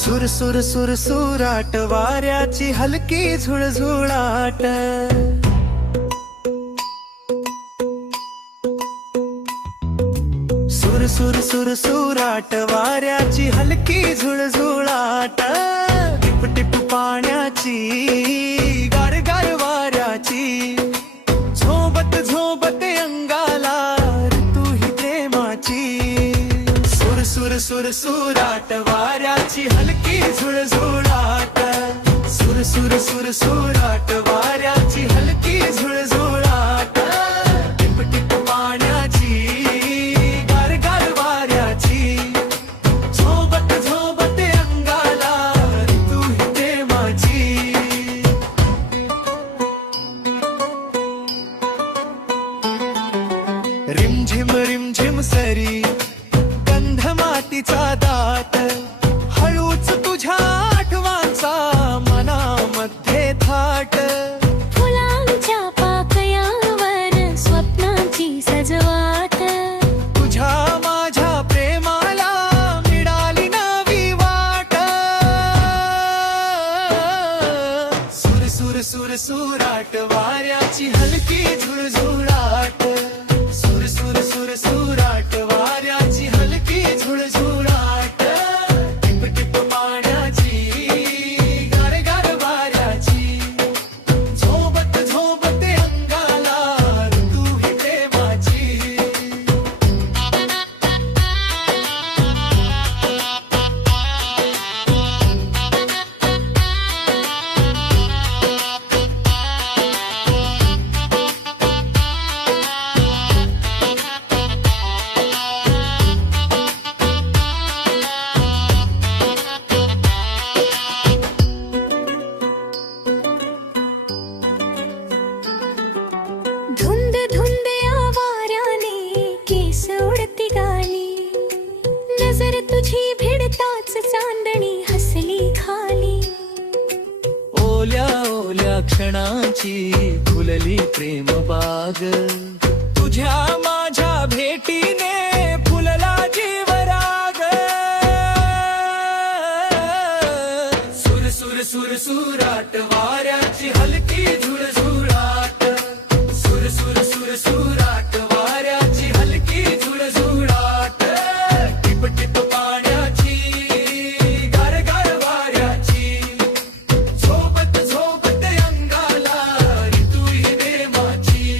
सुर सुर सुर सुराट वाऱ्याची हलकी झुळझुळाट. सुर सुर सुर सुराट वाऱ्याची हलकी झुळझुळाट. टिप टिप पाण्याची गार गार वाऱ्याची झोबत झोबत अंगाला ऋतू ही प्रेमाची. सुर सुर सुर सुराट वाऱ्याची हलकी झुळझुळाट. सुर सुर सुर सुराट वाऱ्याची हलकी झुळझुळाट. टिप टिप पाण्याची गार गार वाऱ्याची झोबत झोबत अंगाला ऋतू ही प्रेमाची. रिमझिम रिमझिम सरी गंध मातीचा दाट. हळूच तुझ्या आठवांचा मनामध्ये थाट. फुलांच्या पाकळ्यावर स्वप्नांची सजवाट. तुझ्या माझ्या प्रेमाला मिळाली नवी वाट. सुर सुर सुर सुराट वाऱ्याची हलकी झुळझुळाट. सुर सुर सुर सुराट वाऱ्याची हलकी झुळझुळाट. टिप टिप पाण्याची गार गार वाऱ्याची झोबत झोबत अंगाला ऋतू ही प्रेमाची. धुंद धुंद या वाऱ्याने केस उडती गाली. नजर तुझी भिडताच चांदणी हसली खाली. ओल्या ओल्या क्षणांची फुलली प्रेम बाग. तुझ्या माझ्या भेटीने फुलला जीवराग. सुर सुर सुर सुराट वाऱ्याची हलकी झुळझुळाट. सुर सुर सुर सुराट वाऱ्याची हलकी झुळझुळाट. टिप टिप पाण्याची गार गार वाऱ्याची झोबत झोबत अंगाला ऋतू ही प्रेमाची.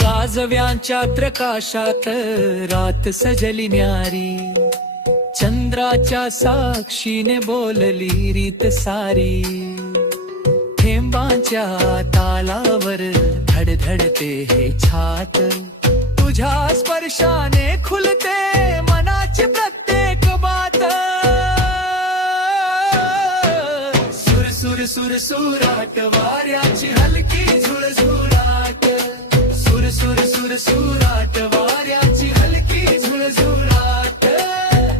काजव्यांच्या प्रकाशात रात सजली न्यारी. चंद्राच्या साक्षीने बोलली रीत सारी. थेंबांच्या तालावर धडधडते हे छात. तुझ्या स्पर्शाने खुलते मनाची प्रत्येक बात. सुर सुर सुर सुराट वाऱ्याची हलकी झुळझुळाट. सुर सुर सुर सुराट वाऱ्याची हलकी झुळझुळाट.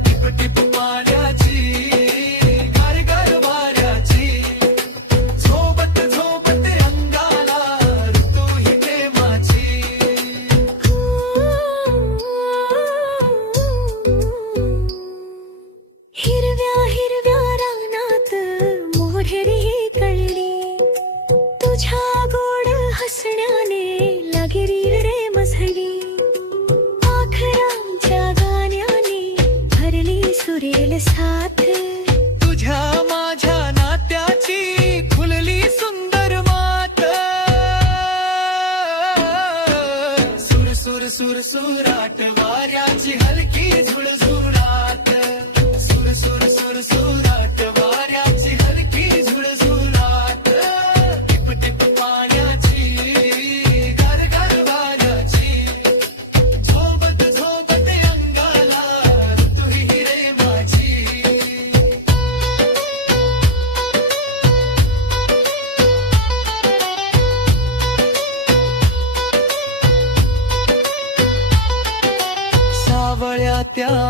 टिप टिप पाण्याची गार गार वाऱ्याची झोबत झोबत अंगाला ऋतू ही प्रेमाची. हिरव्या हिरव्या रानात मोहरी कळली. तुझ्या गोड हसण्याने लागली रे मझली.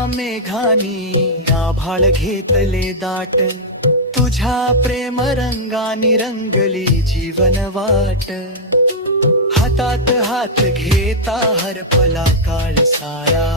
मेघानी आभाळ घेतले दाट तुझ्या प्रेम रंगानी रंगली जीवन वाट हातात हात घेता हरपला काळ सारा